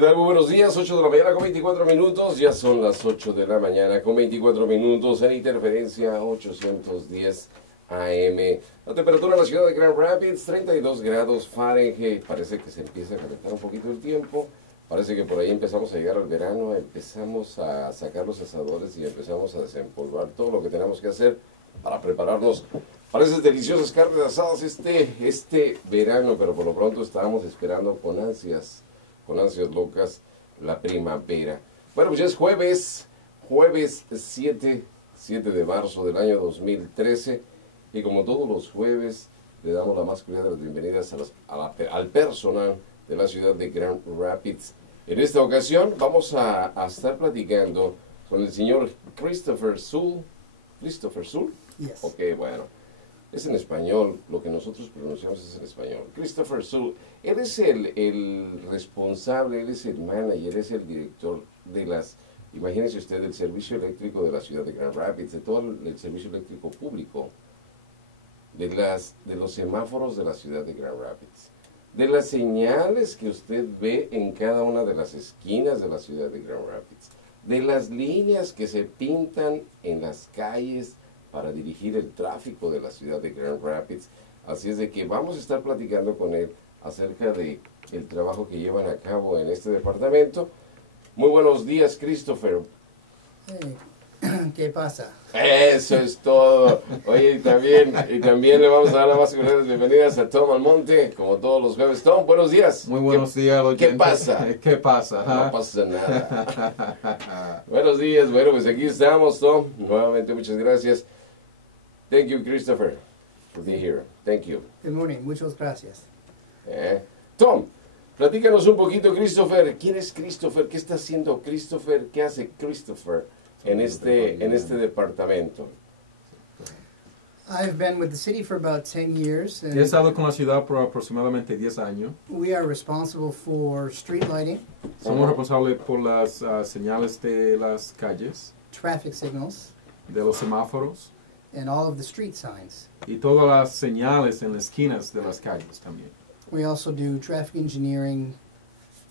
¿Qué tal? Muy buenos días, 8 de la mañana con 24 minutos, ya son las 8 de la mañana con 24 minutos en interferencia 810 AM. La temperatura en la ciudad de Grand Rapids, 32 grados Fahrenheit, parece que se empieza a calentar un poquito el tiempo, parece que por ahí empezamos a llegar al verano, empezamos a sacar los asadores y empezamos a desempolvar todo lo que tenemos que hacer para prepararnos para esas deliciosas carnes asadas este verano, pero por lo pronto estábamos esperando con ansias locas la primavera. Bueno, pues ya es jueves 7 de marzo del año 2013 y como todos los jueves le damos la más cordial de las bienvenidas al personal de la ciudad de Grand Rapids. En esta ocasión vamos a estar platicando con el señor Christopher Soule. ¿Christopher Soule? Yes. Ok, bueno. Es en español, lo que nosotros pronunciamos es en español. Christopher Soule, él es el responsable, él es el manager, es el director de imagínense usted, del servicio eléctrico de la ciudad de Grand Rapids, de todo el servicio eléctrico público, de los semáforos de la ciudad de Grand Rapids, de las señales que usted ve en cada una de las esquinas de la ciudad de Grand Rapids, de las líneas que se pintan en las calles para dirigir el tráfico de la ciudad de Grand Rapids. Así es de que vamos a estar platicando con él acerca de el trabajo que llevan a cabo en este departamento. Muy buenos días, Christopher. Hey, ¿qué pasa? Eso es todo. Oye, y también le vamos a dar las más cordiales bienvenidas a Tom Almonte, como todos los jueves. Tom, buenos días. Muy buenos días, oyente. ¿Qué pasa? ¿Qué pasa? No pasa nada. Buenos días. Bueno, pues aquí estamos, Tom. Nuevamente, muchas gracias. Thank you, Christopher, for being here. Thank you. Good morning, muchas gracias. Tom, platícanos un poquito, Christopher. ¿Quién es Christopher? ¿Qué está haciendo Christopher? ¿Qué hace Christopher en este departamento? I've been with the city for about 10 years. He estado con la ciudad por aproximadamente 10 años. We are responsible for street lighting, Somos responsables por las señales de las calles, traffic signals, de los semáforos and all of the street signs. y todas las señales en las esquinas de las calles también. We also do traffic engineering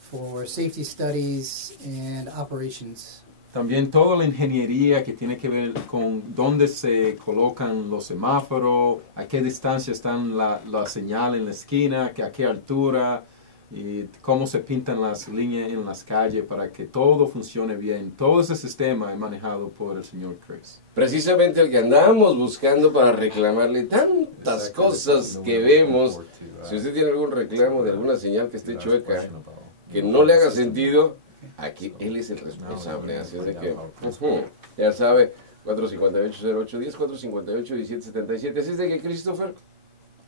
for safety studies and operations. También toda la ingeniería que tiene que ver con dónde se colocan los semáforos, a qué distancia están la señal en la esquina, a qué altura, y cómo se pintan las líneas en las calles para que todo funcione bien. Todo ese sistema es manejado por el señor Chris. Precisamente el que andamos buscando para reclamarle tantas cosas que vemos. Si usted tiene algún reclamo de alguna señal que esté chueca, que no le haga sentido, aquí él es el responsable. Así es de que, ya sabe, 458-0810, 458-1777. Así es de que, Christopher,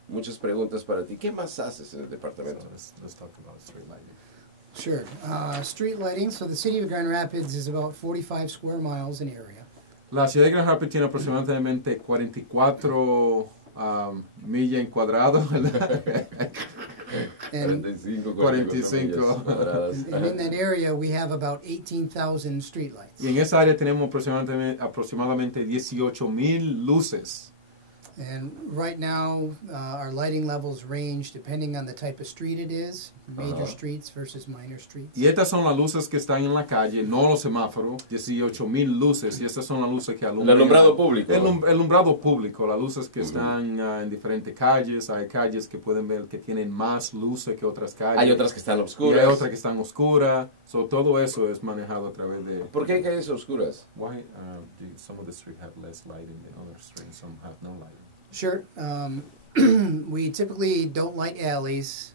muchas preguntas para ti. ¿Qué más haces en el departamento? Let's talk about street lighting. Sure. Street lighting, so the city of Grand Rapids is about 45 square miles in area. La ciudad de Grand Rapids tiene aproximadamente 44 millas en cuadrado, ¿verdad? And, 45. and in that area, we have about 18,000 street lights. Y en esa área tenemos aproximadamente 18,000 luces. And right now, our lighting levels range depending on the type of street it is, major streets versus minor streets. Y estas son las luces que están en la calle, no los semáforos, 18,000 luces, y estas son las luces que alumbran. El alumbrado público. El alumbrado público, las luces que están en diferentes calles. Hay calles que pueden ver que tienen más luces que otras calles. Hay otras que están Y oscuras. hay otras que están oscuras. Todo eso es manejado a través de... ¿Por qué hay calles oscuras? Why some of the streets have less lighting than other streets? Some have no lighting. Sure. We typically don't light alleys.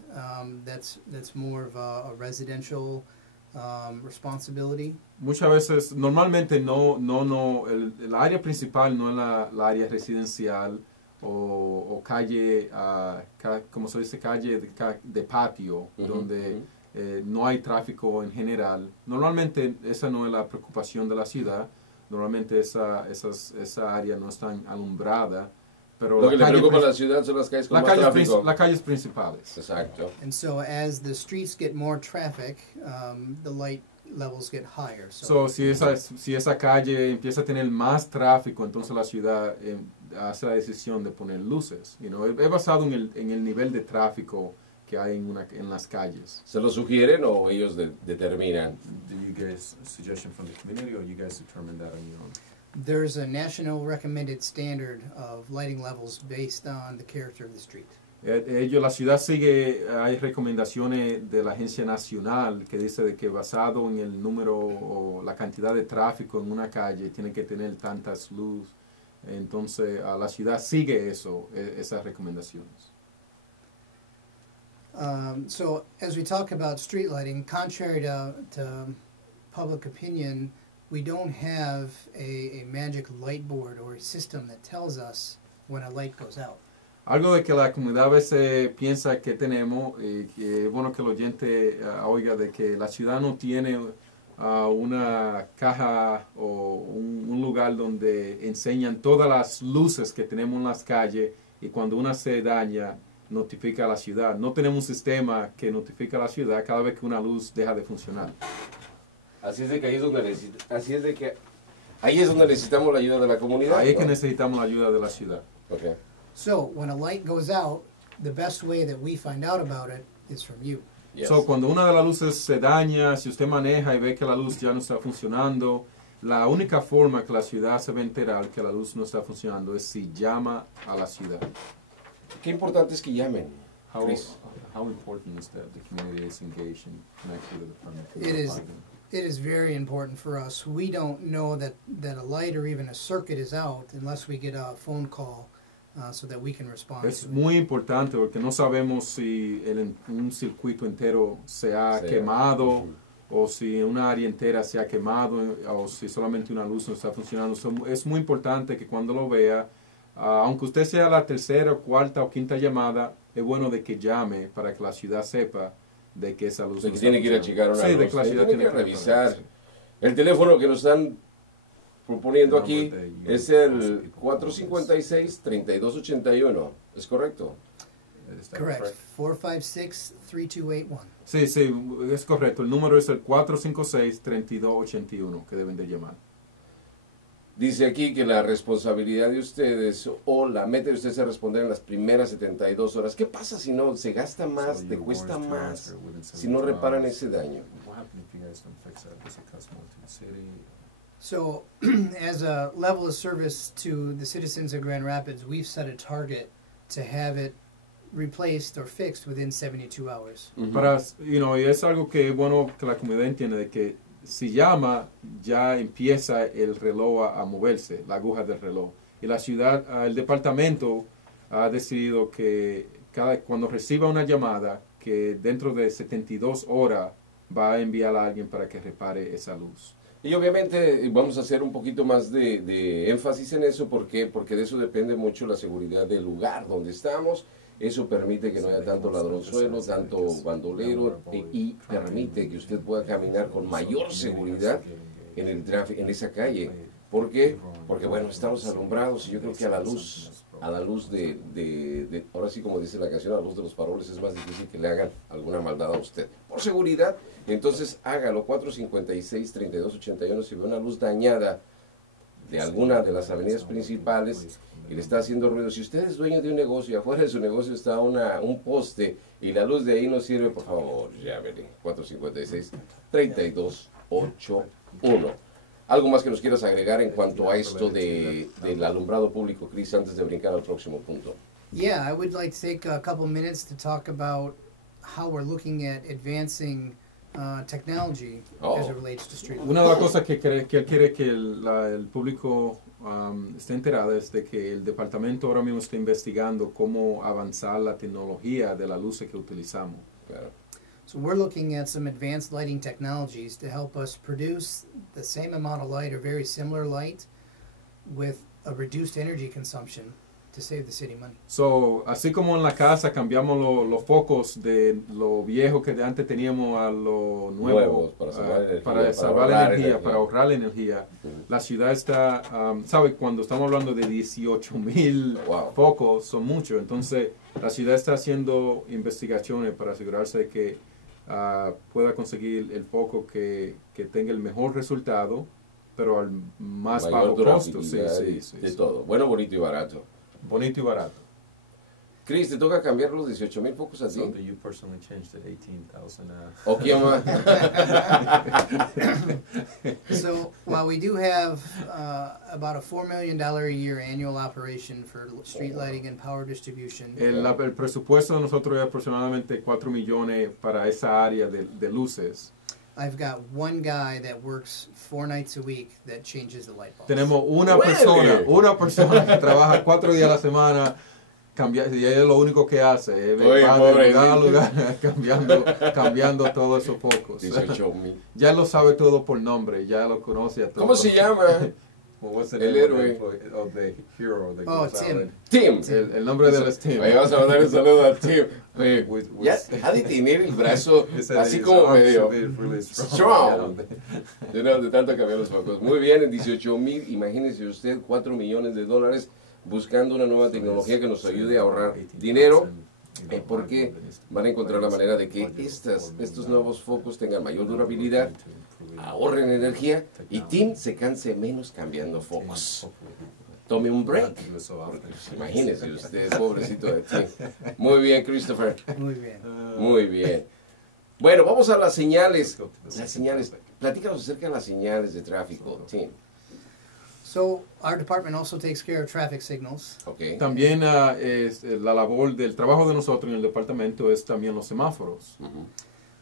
That's more of a residential responsibility. Muchas veces, normalmente el área principal no es la área residencial o calle, como se dice, calle de patio, donde no hay tráfico en general. Normalmente esa no es la preocupación de la ciudad. Normalmente esa área no está alumbrada. Pero Lo que le preocupa a la ciudad son las calles con más tráfico. Las calles principales. Exacto. And so as the streets get more traffic, the light levels get higher. So, si esa calle empieza a tener más tráfico, entonces la ciudad hace la decisión de poner luces. Es basado en el nivel de tráfico que hay en las calles. ¿Se lo sugieren o ellos determinan? Do you guys suggestion from the community, or you guys determine that on your own? There's a national recommended standard of lighting levels based on the character of the street. La ciudad sigue, hay recomendaciones de la agencia nacional que dice de que basado en el número o la cantidad de tráfico en una calle tiene que tener tantas luces. Entonces la ciudad sigue esas recomendaciones. So as we talk about street lighting, contrary to public opinion, we don't have a magic light board or a system that tells us when a light goes out. Algo de que la comunidad a veces piensa que tenemos, y que es bueno que el oyente oiga, de que la ciudad no tiene una caja o un lugar donde enseñan todas las luces que tenemos en las calles y cuando una se daña, notifica a la ciudad. No tenemos un sistema que notifica a la ciudad cada vez que una luz deja de funcionar. Así es de que ahí es donde necesitamos la ayuda de la comunidad. Ahí es que ¿no? necesitamos la ayuda de la ciudad. Okay. So when a light goes out, the best way that we find out about it is from you. Yes. So, cuando una de las luces se daña, si usted maneja y ve que la luz ya no está funcionando, la única forma que la ciudad se va a enterar que la luz no está funcionando es si llama a la ciudad. Qué importante es que llamen. How, Chris. how important is that the community is engaged and connected with the department? to It is. notify them? It is very important for us. We don't know that a light or even a circuit is out unless we get a phone call so that we can respond Es to it. muy importante porque no sabemos si un circuito entero se ha quemado o si una área entera se ha quemado o si solamente una luz no está funcionando. So, es muy importante que cuando lo vea, aunque usted sea la tercera, cuarta o quinta llamada, es bueno de que llame para que la ciudad sepa de que esa luz De no que está tiene que ir a funcionando. checar una Sí, luz. de que la ciudad tiene que reparar, revisar. sí. El teléfono que nos están proponiendo aquí es el 456-3281. ¿Es correcto? Is that Correct. 456-3281. Sí, es correcto. El número es el 456-3281 que deben de llamar. Dice aquí que la responsabilidad de ustedes o la meta de ustedes es responder en las primeras 72 horas. ¿Qué pasa si no se gasta más, So te your cuesta words to más, answer within si no 72 reparan hours. ese daño? What happens if you guys don't fix that? Does it cost more to the city? So as a level of service to the citizens of Grand Rapids, we've set a target to have it replaced or fixed within 72 hours. Y es algo que es bueno que la comunidad entienda de que si llama, ya empieza el reloj a moverse, la aguja del reloj. Y la ciudad, el departamento ha decidido que cuando reciba una llamada, que dentro de 72 horas va a enviar a alguien para que repare esa luz. Y obviamente vamos a hacer un poquito más de énfasis en eso. ¿Por qué? Porque de eso depende mucho la seguridad del lugar donde estamos. Eso permite que no haya tanto ladronzuelo, tanto bandolero y permite que usted pueda caminar con mayor seguridad en el tráfico, en esa calle. ¿Por qué? Porque bueno, estamos alumbrados y yo creo que a la luz de ahora sí como dice la canción, a la luz de los faroles es más difícil que le hagan alguna maldad a usted. Por seguridad, entonces hágalo. 456-3281. Si ve una luz dañada de alguna de las avenidas principales y le está haciendo ruido, si usted es dueño de un negocio y afuera de su negocio está un poste y la luz de ahí no sirve, por favor, llámele. 456-3281. ¿Algo más que nos quieras agregar en cuanto a esto del alumbrado público, Chris, antes de brincar al próximo punto? Yeah, I would like to take a couple minutes to talk about how we're looking at advancing technology as it relates to street lighting. Una de las cosas que él quiere que el público esté enterado es de que el departamento ahora mismo está investigando cómo avanzar la tecnología de las luces que utilizamos. Claro. So we're looking at some advanced lighting technologies to help us produce the same amount of light or very similar light with a reduced energy consumption to save the city money. So, así como en la casa cambiamos los focos de lo viejo que de antes teníamos a lo nuevo, para salvar energía, para ahorrar energía, la ciudad está, ¿sabe? Cuando estamos hablando de 18,000 focos, son muchos. Entonces, la ciudad está haciendo investigaciones para asegurarse de que pueda conseguir el foco que tenga el mejor resultado, pero al más bajo costo. Sí, todo. Bueno, bonito y barato. Bonito y barato. Chris, ¿te toca cambiar los 18,000 focos a ti? So do you personally change the 18,000? ¿O quién más? So while we do have about a $4 million a year annual operation for street lighting and power distribution, El presupuesto de nosotros es aproximadamente 4 millones para esa área de luces. I've got one guy that works 4 nights a week that changes the light bulbs. Tenemos una Really? persona que trabaja 4 días a la semana, y ella es lo único que hace, Oye, va de lugar a pobrecito. lugar cambiando todos esos focos. 18,000. Ya lo sabe todo por nombre, ya lo conoce a todos. ¿Cómo se llama? Well, what's the El name of the, héroe. of the hero that Oh, goes out Tim. and- Tim. El nombre del es Tim. Oye, vamos a mandar un saludo a Tim. Oye, With- ya ha de tener el brazo He said así his como arms medio should be really strong. De tanto cambiar los focos. Muy bien, en 18,000, imagínese usted, 4 millones de dólares buscando una nueva tecnología que nos ayude a ahorrar dinero, porque van a encontrar la manera de que estos nuevos focos tengan mayor durabilidad, ahorren energía y Tim se canse menos cambiando focos. Tome un break. Porque, pues, imagínese usted, pobrecito de Tim. Muy bien, Christopher. Muy bien. Muy bien. Bueno, vamos a las señales. Las señales. Platícanos acerca de las señales de tráfico, Tim. So our department also takes care of traffic signals. Ok. También la labor del trabajo de nosotros en el departamento es también los semáforos. Ujú.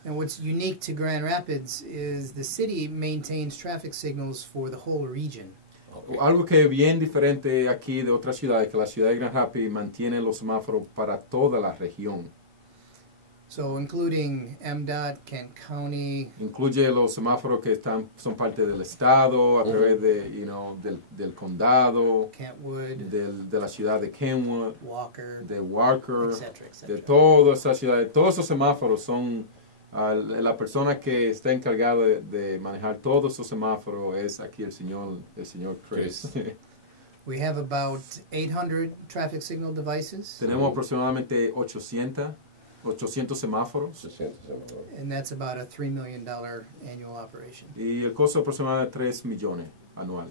And what's unique to Grand Rapids is the city maintains traffic signals for the whole region. Ok. Algo que es bien diferente aquí de otras ciudades, que la ciudad de Grand Rapids mantiene los semáforos para toda la región. So including MDOT, Kent County, Incluye los semáforos que son parte del estado, a Ujú. través de, del condado, Kentwood, de la ciudad de Kenwood, Walker, de Walker, etc., de etc. todas esas ciudades. Todos esos semáforos son, la persona que está encargada de manejar todos esos semáforos es aquí el señor Chris. We have about 800 traffic signal devices, Tenemos aproximadamente 800 semáforos 800, ¿no? and that's about a $3 million annual operation. y el costo aproximadamente 3 millones anual.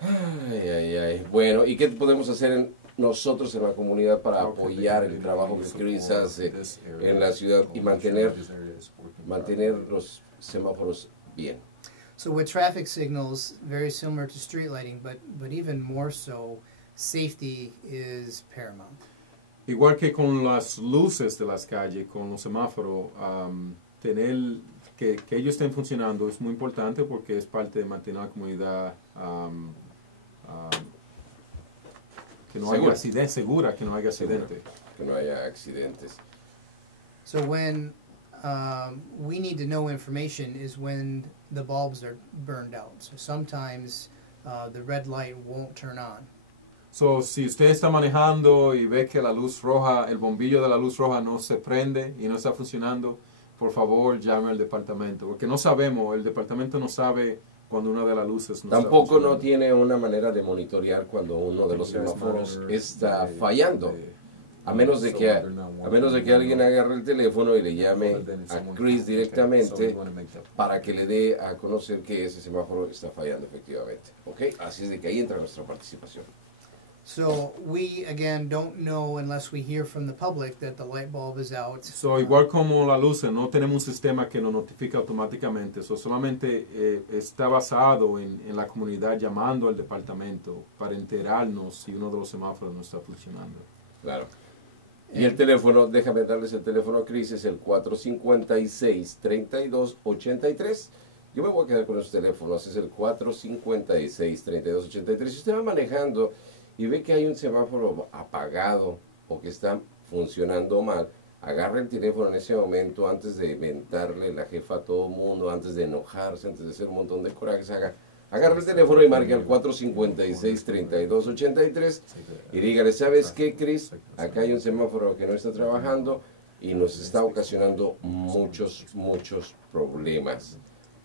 Ay, ay, ay. Bueno, ¿y qué podemos hacer nosotros en la comunidad para How can they apoyar el really trabajo que support Chris hace this area, en la ciudad y to mantener ensure this area is working mantener properly? los semáforos bien? So with traffic signals, very similar to street lighting, but even more so, safety is paramount. Igual que con las luces de las calles, con los semáforos, tener que ellos estén funcionando es muy importante porque es parte de mantener la comunidad que no haya Segura. accidente, segura, que no haya Segura. accidente. Que no haya accidentes. So when we need to know information is when the bulbs are burned out. So sometimes the red light won't turn on. So, si usted está manejando y ve que la luz roja, el bombillo de la luz roja no se prende y no está funcionando, por favor llame al departamento, porque no sabemos, el departamento no sabe cuando una de las luces no Tampoco está no funcionando. tiene una manera de monitorear cuando uno de los semáforos está fallando. A menos de que alguien agarre el teléfono y le llame a Chris directamente para que le dé a conocer que ese semáforo está fallando efectivamente. ¿Ok? Así es de que ahí entra nuestra participación. So we, again, don't know unless we hear from the public that the light bulb is out. So, igual como la luz, no tenemos un sistema que nos notifica automáticamente. So, solamente está basado en la comunidad llamando al departamento para enterarnos si uno de los semáforos no está funcionando. Claro. Y el teléfono, déjame darles el teléfono a Chris, es el 456-3283. Yo me voy a quedar con esos teléfonos, es el 456-3283. Si usted va manejando y ve que hay un semáforo apagado o que está funcionando mal, agarre el teléfono en ese momento antes de mentarle la jefa a todo el mundo, antes de enojarse, antes de hacer un montón de corajes, agarre el teléfono y marque al 456-3283 y dígale, ¿sabes qué, Chris? Acá hay un semáforo que no está trabajando y nos está ocasionando muchos problemas.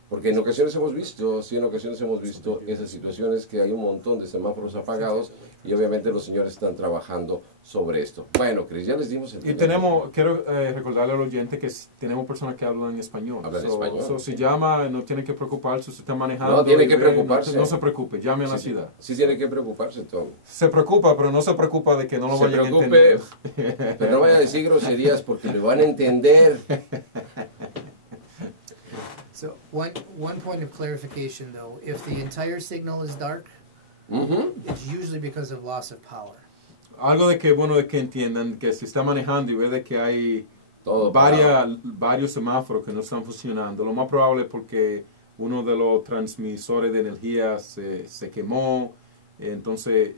Porque en ocasiones hemos visto, sí, en ocasiones hemos visto esas situaciones que hay un montón de semáforos apagados y obviamente los señores están trabajando sobre esto. Bueno, Cris, ya les dimos el Y teléfono. quiero recordarle al oyente que tenemos personas que hablan español. ¿Hablan español? Si llama, no tiene que preocuparse, si está manejando. No tiene que y preocuparse. No se preocupe, llame a la Sí, ciudad. sí tiene que preocuparse, Tom. Se preocupa, pero no se preocupa de que no lo Se vayan a preocupe, entender. pero no vaya a decir groserías porque le van a entender. So one point of clarification though, if the entire signal is dark, Ujú. it's usually because of loss of power. Algo de que, bueno, de que entiendan que si está manejando y ve de que hay Todo varios semáforos que no están funcionando, lo más probable es porque uno de los transmisores de energía se quemó. Entonces,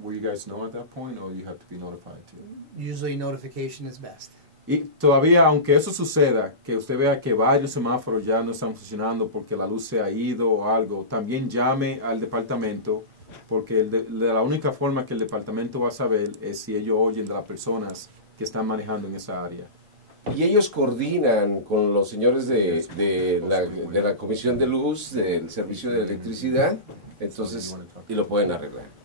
Will you guys know at that point, or you have to be notified too? Usually notification is best. y todavía, aunque eso suceda, que usted vea que varios semáforos ya no están funcionando porque la luz se ha ido o algo, también llame al departamento, porque la única forma que el departamento va a saber es si ellos oyen de las personas que están manejando en esa área. Y ellos coordinan con los señores de la Comisión de Luz, del Servicio de Electricidad, entonces, y lo pueden arreglar.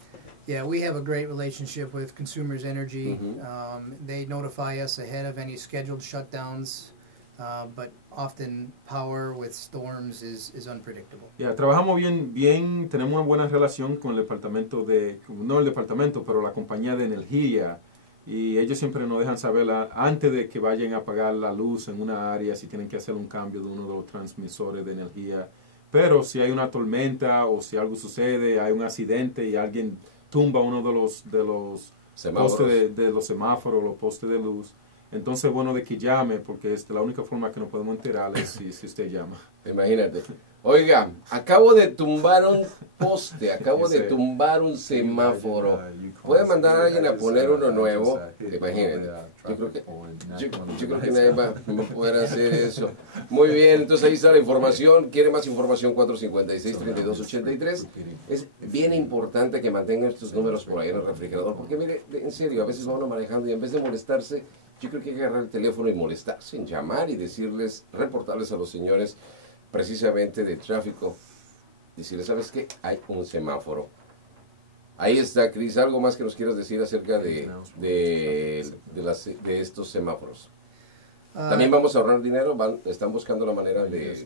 Yeah, we have a great relationship with Consumers Energy. Mhm. They notify us ahead of any scheduled shutdowns, but often power with storms is unpredictable. Ya, trabajamos bien, tenemos una buena relación con el departamento no el departamento, pero la compañía de energía, y ellos siempre nos dejan saber antes de que vayan a apagar la luz en una área, si tienen que hacer un cambio de uno de los transmisores de energía. Pero si hay una tormenta o si algo sucede, hay un accidente y alguien tumba uno de los Semáforos. postes de los semáforos, los postes de luz, entonces bueno de que llame, porque es la única forma que nos podemos enterar es si usted llama. Imagínate. Oiga, acabo de tumbar un poste, acabo de tumbar un semáforo. ¿Puede mandar a alguien a poner uno nuevo? Imagínate. Yo creo que nadie va a poder hacer eso. Muy bien, entonces ahí está la información. ¿Quiere más información? 456-3283. Es bien importante que mantengan estos números por ahí en el refrigerador, porque mire, en serio, a veces va uno manejando y en vez de molestarse, yo creo que hay que agarrar el teléfono y molestarse, en llamar y decirles, reportarles a los señores precisamente de tráfico, decirles, ¿sabes qué? Hay un semáforo. Ahí está, Cris, ¿algo más que nos quieras decir acerca de estos semáforos? También vamos a ahorrar dinero, están buscando la manera de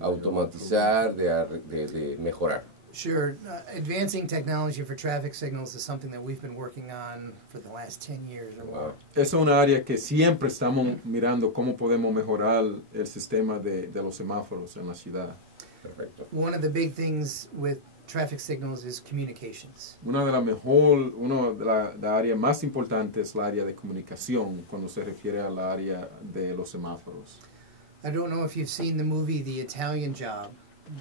automatizar, de mejorar. Sure. Advancing technology for traffic signals is something that we've been working on for the last 10 years or more. Wow. Es una área que siempre estamos mirando cómo podemos mejorar el sistema de los semáforos en la ciudad. Perfecto. One of the big things with traffic signals is communications. Una de las áreas más importantes es la área de comunicación cuando se refiere a la área de los semáforos. I don't know if you've seen the movie The Italian Job,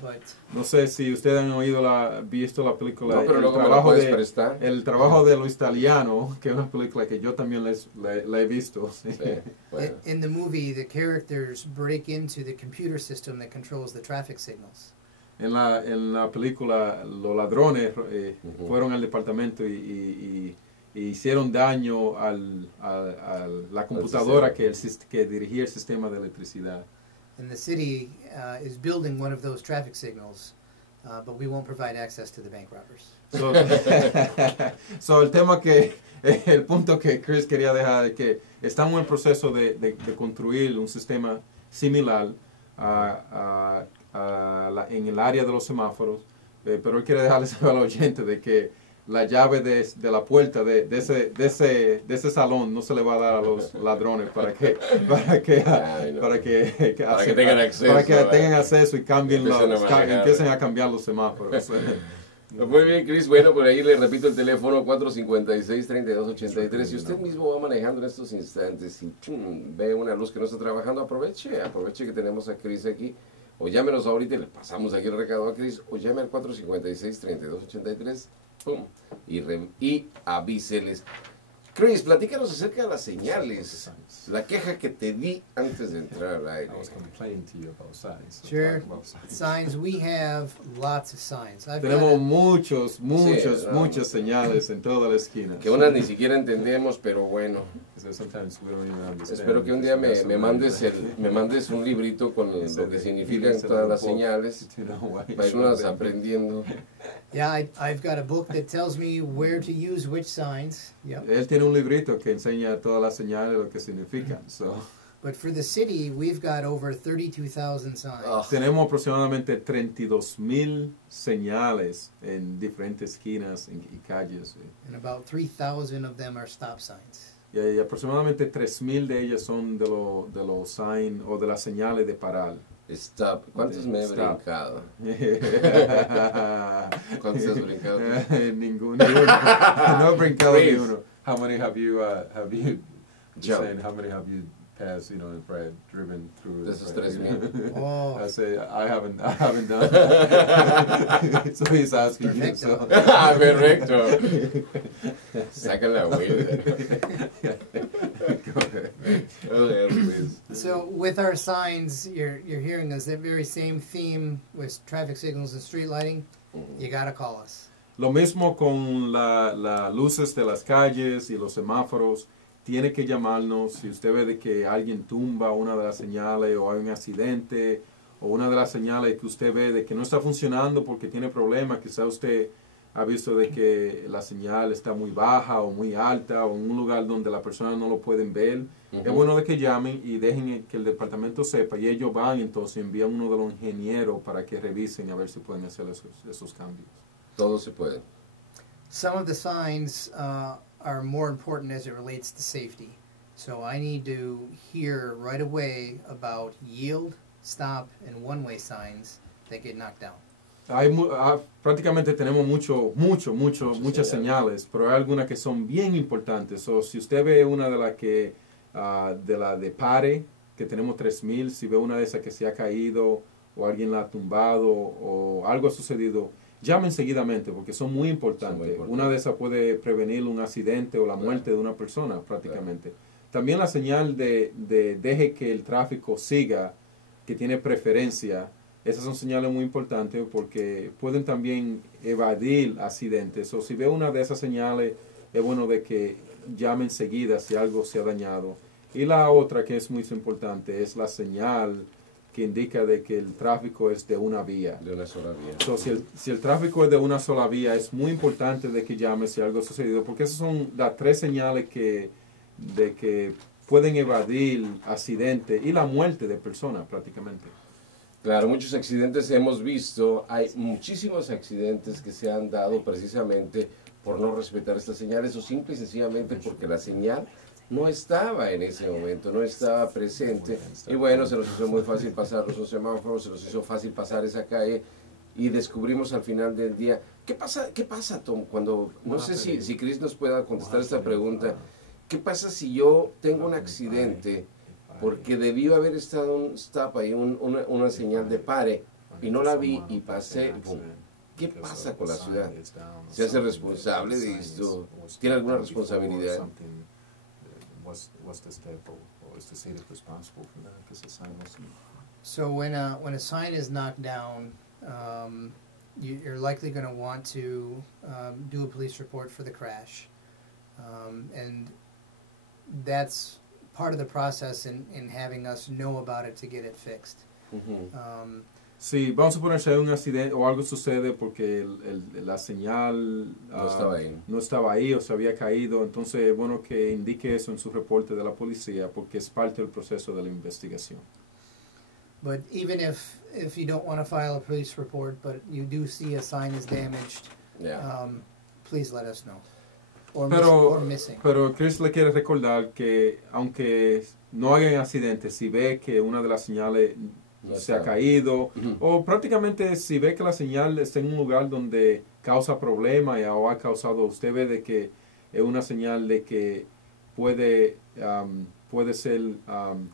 but No sé si ustedes han visto la película No, pero luego me la puedes prestar. El trabajo de los italianos, que es una película que yo también la he visto. Sí. Sí, bueno. in the movie, the characters break into the computer system that controls the traffic signals. En la película, los ladrones Ujú. fueron al departamento y hicieron daño a la computadora que dirigía el sistema de electricidad. And the city is building one of those traffic signals, but we won't provide access to the bank robbers. So, el punto que Chris quería dejar es que estamos en el proceso de construir un sistema similar en el área de los semáforos, pero él quiere dejarle saber al oyente de que la llave de la puerta de ese salón no se le va a dar a los ladrones para que tengan acceso y empiecen a cambiar los semáforos. Muy bien, Cris. Bueno, por ahí le repito el teléfono 456-3283. Si usted mismo va manejando en estos instantes y ve una luz que no está trabajando, aproveche que tenemos a Cris aquí. O llámenos ahorita y le pasamos aquí el recado a Cris. O llame al 456-3283. ¡Pum! Y avíseles. Chris, platícanos acerca de las señales. La queja que te di antes de entrar al aire. I was complaining to you about signs. So Sure. talk about signs. Signs, we have lots of signs. Tenemos muchos, no, muchas señales en toda la esquina. Que unas ni siquiera entendemos, pero bueno. So sometimes we don't even understand. Espero que un día because we me have so me mandes un librito con lo que significan todas las señales. to know why Para it's irnos showing. aprendiendo. Yeah, I've got a book that tells me where to use which signs. Yep. Él tiene un librito que enseña todas las señales, lo que significan. So, But for the city, we've got over 32,000 signs. Ah. tenemos aproximadamente 32,000 señales en diferentes esquinas y calles. And about 3,000 of them are stop signs. Y aproximadamente 3,000 de ellas son de los sign o de las señales de parar. Stop. ¿Cuántos me he Stop. brincado? ¿Cuántos has brincado? Ninguno. No he brincado ni Please. uno. How many have you Jump. saying how many have you passed, in Fred, driven through? De esos Fred? 3,000. Oh, I say I haven't done that. So he's asking you. Perfecto. So. Ah, perfecto. Saca la huella. Go ahead. Okay, please. so with our signs, you're hearing us, that very same theme with traffic signals and street lighting. You gotta call us. Lo mismo con las luces de las calles y los semáforos. Tiene que llamarnos si usted ve de que alguien tumba una de las señales o hay un accidente o una de las señales que usted ve de que no está funcionando porque tiene problemas. Quizá usted ha visto de que la señal está muy baja o muy alta o en un lugar donde la persona no lo pueden ver. Es bueno de que llamen y dejen que el departamento sepa y ellos van entonces envían uno de los ingenieros para que revisen a ver si pueden hacer esos cambios. Todo se puede. Some of the signs are more important as it relates to safety. So I need to hear right away about yield, stop, and one-way signs that get knocked down. Prácticamente tenemos muchas señales, pero hay algunas que son bien importantes. So, si usted ve una de las que de pare, que tenemos 3,000, si ve una de esas que se ha caído o alguien la ha tumbado o algo ha sucedido, llamen seguidamente porque son muy importantes. Una de esas puede prevenir un accidente o la muerte de una persona prácticamente. También la señal de deje que el tráfico siga, que tiene preferencia. Esas son señales muy importantes porque pueden también evadir accidentes. O si ve una de esas señales, es bueno de que llame enseguida si algo se ha dañado. Y la otra que es muy importante es la señal que indica de que el tráfico es de una vía. De una sola vía. So, si el tráfico es de una sola vía, es muy importante de que llame si algo ha sucedido, porque esas son las 3 señales de que pueden evadir accidentes y la muerte de personas prácticamente. Claro, muchos accidentes hemos visto, hay muchísimos accidentes que se han dado precisamente por no respetar estas señales o simple y sencillamente porque la señal no estaba en ese momento, no estaba presente y bueno, se nos hizo muy fácil pasar los semáforos, se nos hizo fácil pasar esa calle y descubrimos al final del día, ¿qué pasa Tom? Cuando, no sé si Chris nos pueda contestar esta pregunta, ¿qué pasa si yo tengo un accidente porque debió haber estado un stop ahí, una señal de pare y no la vi y pasé, boom? ¿Qué pasa con la ciudad? ¿Se hace responsable de esto? ¿Tiene alguna responsabilidad? What's the step or is the city responsible for that? Because the sign was. So when a sign is knocked down, you're likely going to want to do a police report for the crash, and that's part of the process in having us know about it to get it fixed. Sí, vamos a poner si hay un accidente o algo sucede porque la señal no estaba ahí o se había caído, entonces es bueno que indique eso en su reporte de la policía porque es parte del proceso de la investigación. But even if you don't want to file a police report, but you do see a sign is damaged, please let us know. Or missing. Pero Chris le quiere recordar que aunque no hayan accidentes, si ve que una de las señales se ha caído, o prácticamente si ve que la señal está en un lugar donde causa problemas o ha causado, usted ve de que es una señal de que puede ser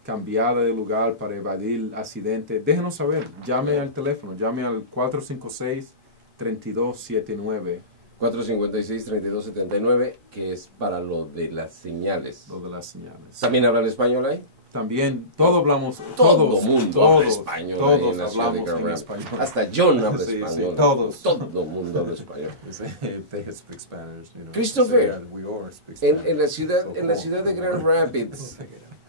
cambiada de lugar para evadir accidentes, déjenos saber, llame al teléfono, llame al 456-3279 456-3279, que es para lo de las señales. Lo de las señales. ¿También hablan español ahí? También, todos hablamos, Todo mundo habla español ahí todos en la ciudad de hablamos Grand en Rapids. español. Hasta John habla Sí, sí, español. todos. Todo mundo habla español. If they speak Spanish, Christopher, say that we all speak Spanish. En la ciudad, So en la cool. ciudad de Grand Rapids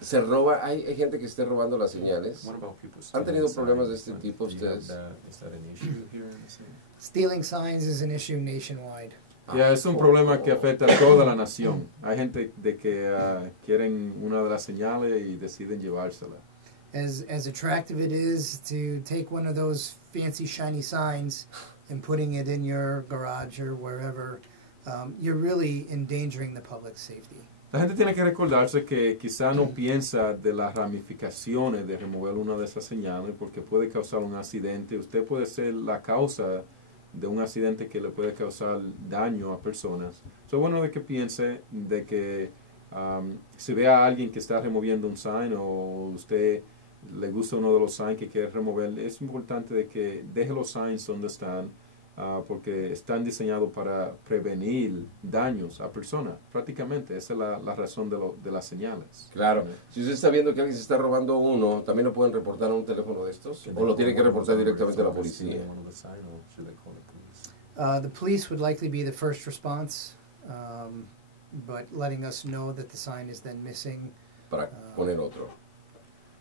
se roba, hay gente que esté robando las señales. What about people ¿Han tenido stealing problemas de signs? este tipo Do you have ustedes? Is that an issue here in the city? Stealing signs is an issue nationwide. Ya es un problema que afecta a toda la nación. Hay gente de que quieren una de las señales y deciden llevársela. As attractive it is to take one of those fancy shiny signs and putting it in your garage or wherever, you're really endangering the public safety. La gente tiene que recordarse que quizá no piensa de las ramificaciones de remover una de esas señales porque puede causar un accidente. Usted puede ser la causa de un accidente que le puede causar daño a personas. Es bueno de que piense de que si ve a alguien que está removiendo un sign o usted le gusta uno de los signs que quiere remover, es importante de que deje los signs donde están porque están diseñados para prevenir daños a personas, prácticamente. Esa es la razón de las señales. Claro. Si usted está viendo que alguien se está robando uno, ¿también lo pueden reportar a un teléfono de estos? ¿O lo tiene que reportar directamente a la policía? The police would likely be the first response, but letting us know that the sign is then missing. Para poner otro.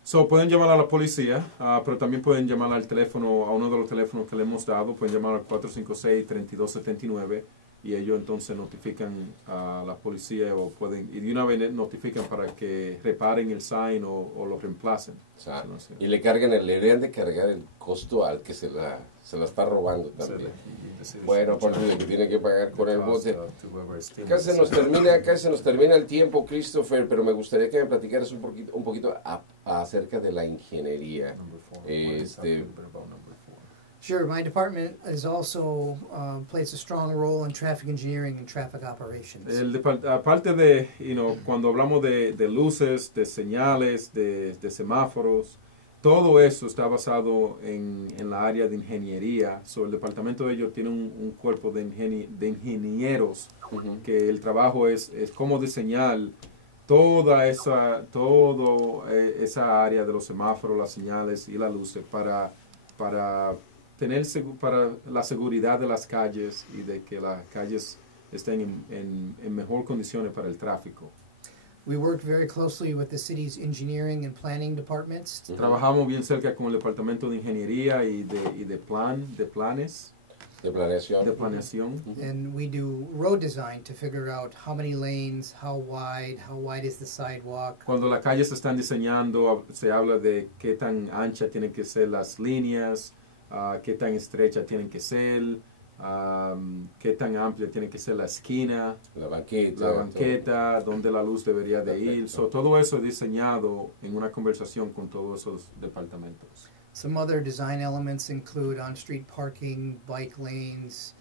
So, pueden llamar a la policía, pero también pueden llamar al teléfono, a uno de los teléfonos que le hemos dado. Pueden llamar al 456-3279 y ellos entonces notifican a la policía y de una vez notifican para que reparen el sign o lo reemplacen. O sea, No sé. y le deberían de cargar el costo al que se la está robando también. Bueno, aparte de que tiene que pagar con el bote. Casi se nos termina el tiempo, Christopher, pero me gustaría que me platicaras un poquito acerca de la ingeniería. Sure, my department is also plays a strong role in traffic engineering and traffic operations. Aparte de, cuando hablamos de luces, de señales, de semáforos, todo eso está basado en la área de ingeniería. El departamento de ellos tiene un cuerpo de ingenieros que el trabajo es cómo diseñar toda esa área de los semáforos, las señales y las luces para la seguridad de las calles y de que las calles estén en mejor condiciones para el tráfico. We worked very closely with the city's engineering and planning departments. Trabajamos bien cerca con el departamento de ingeniería y de planes. De planeación. De planeación. And we do road design to figure out how many lanes, how wide is the sidewalk. Cuando las calles se están diseñando, se habla de qué tan ancha tienen que ser las líneas, qué tan estrechas tienen que ser, qué tan amplia tiene que ser la esquina, la banqueta, dónde la luz debería de ir. Todo eso es diseñado en una conversación con todos esos departamentos. Some other design elements include on-street parking, bike lanes.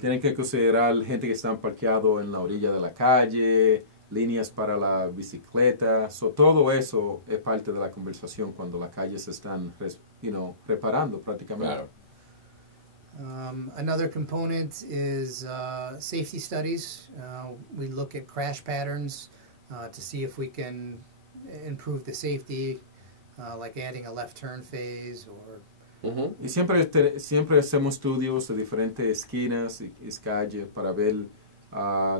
Tienen que considerar gente que están parqueados en la orilla de la calle, líneas para la bicicleta. Todo eso es parte de la conversación cuando las calles se están reparando prácticamente. Claro. Another component is safety studies. We look at crash patterns to see if we can improve the safety, like adding a left turn phase or. Y siempre hacemos estudios de diferentes esquinas y calles para ver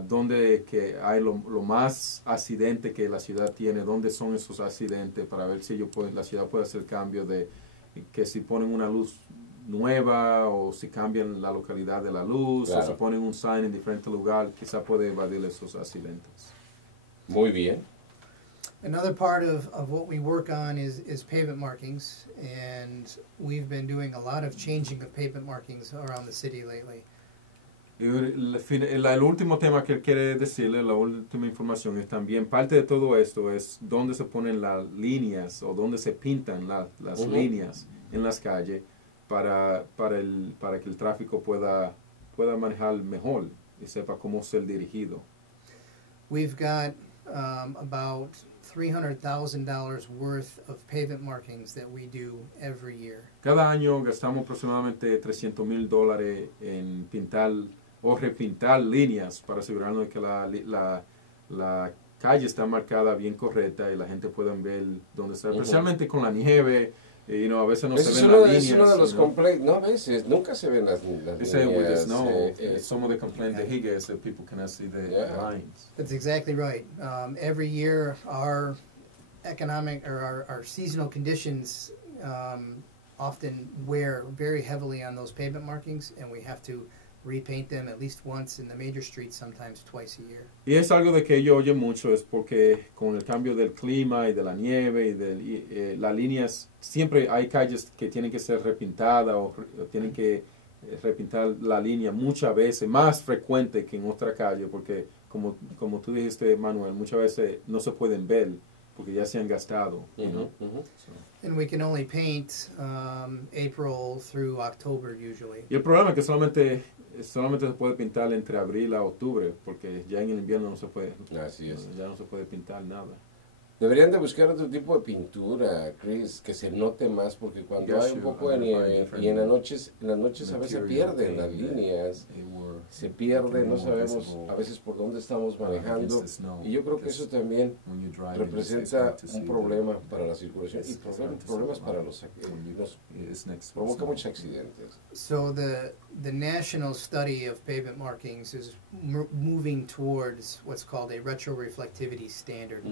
dónde que hay lo más accidente que la ciudad tiene, dónde son esos accidentes, para ver si la ciudad puede hacer cambio de que si ponen una luz nueva o si cambian la localidad de la luz, claro, o si ponen un sign en diferente lugar, quizá puede evadir esos accidentes. Muy bien. Another part of what we work on is pavement markings, and we've been doing a lot of changing of pavement markings around the city lately. Y el último tema que quiere decirle, la última información es también parte de todo esto es dónde se ponen las líneas o dónde se pintan las líneas en las calles para que el tráfico pueda manejar mejor y sepa cómo ser dirigido. We've got about $300,000 worth of pavement markings that we do every year. Cada año gastamos aproximadamente $300,000 en pintar o repintar líneas para asegurarnos de que la calle está marcada bien correcta y la gente pueda ver dónde está, especialmente con la nieve. A veces no se ven las líneas. Es uno de los complaints. No, a veces nunca se ven las Say with the líneas. snow, some of the complaints that he gets that people cannot see the lines. That's exactly right. Every year, our economic or our seasonal conditions often wear very heavily on those pavement markings, and we have to repaint them at least once in the major streets, sometimes twice a year. Y es algo de que yo oye mucho, es porque con el cambio del clima y de la nieve y de las líneas, siempre hay calles que tienen que ser repintadas o tienen que repintar la línea muchas veces, más frecuente que en otra calle, porque como tú dijiste, Manuel, muchas veces no se pueden ver porque ya se han gastado. So. And we can only paint April through October usually. Y el problema es que solamente se puede pintar entre abril a octubre, porque ya en el invierno no se puede. Así es. Ya no se puede pintar nada. Deberían de buscar otro tipo de pintura, Chris, que se note más, porque cuando hay un poco de nieve y en las noches a veces se pierden las líneas, se pierden, no sabemos a veces por dónde estamos manejando, y yo creo que eso también representa un problema para la circulación y problemas para los provoca muchos accidentes. So the national study of pavement markings is moving towards what's called a retroreflectivity standard.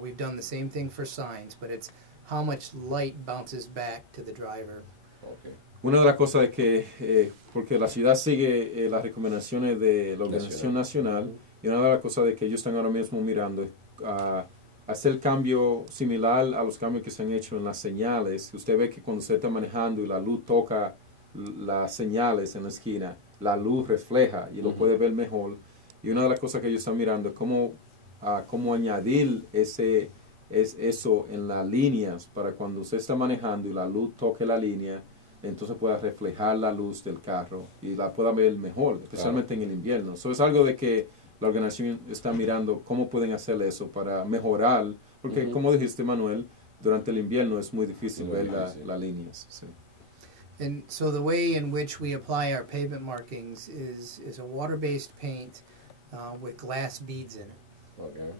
We've done the same thing for signs, but it's how much light bounces back to the driver. Okay. Una de las cosas es que, porque la ciudad sigue las recomendaciones de la Organización Nacional, y una de las cosas de que ellos están ahora mismo mirando es hacer cambio similar a los cambios que se han hecho en las señales. Usted ve que cuando usted está manejando y la luz toca las señales en la esquina, la luz refleja y lo puede ver mejor. Y una de las cosas que ellos están mirando es cómo añadir eso en las líneas para cuando usted está manejando y la luz toque la línea, entonces pueda reflejar la luz del carro y la pueda ver mejor, especialmente en el invierno. Eso es algo de que la organización está mirando cómo pueden hacer eso para mejorar, porque como dijiste, Manuel, durante el invierno es muy difícil ver las líneas. Sí. And so the way in which we apply our pavement markings is a water-based paint with glass beads in it. Okay.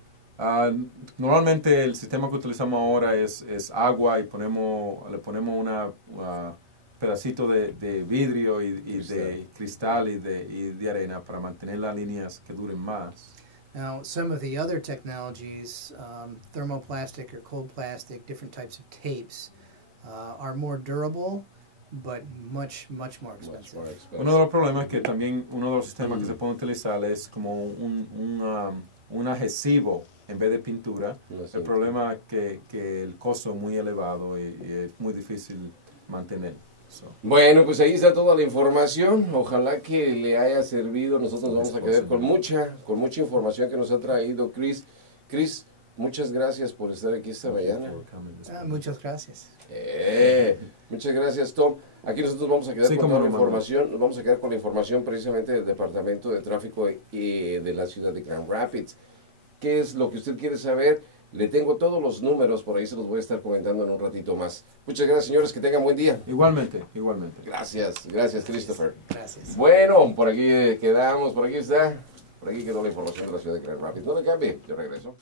Normalmente el sistema que utilizamos ahora es agua y le ponemos una pedacito de vidrio y de cristal y de arena para mantener las líneas que duren más. Now, some of the other technologies, thermoplastic or cold plastic, different types of tapes, are more durable, but much more expensive. Uno de los problemas es que también uno de los sistemas que se puede utilizar es como un adhesivo en vez de pintura. El problema es que el costo es muy elevado y es muy difícil mantener. So. Bueno, pues ahí está toda la información. Ojalá que le haya servido. Nosotros vamos a quedar con mucha información que nos ha traído Chris. Chris, muchas gracias por estar aquí esta mañana. Muchas gracias. Muchas gracias, Tom. Aquí nosotros vamos a quedar con toda la información. Nos vamos a quedar con la información precisamente del Departamento de Tráfico de la ciudad de Grand Rapids. ¿Qué es lo que usted quiere saber? Le tengo todos los números, por ahí se los voy a estar comentando en un ratito más. Muchas gracias, señores, que tengan buen día. Igualmente. Gracias, Christopher. Gracias. Bueno, por aquí quedamos, por aquí quedó la información de la ciudad de Grand Rapids. No le cambie, yo regreso.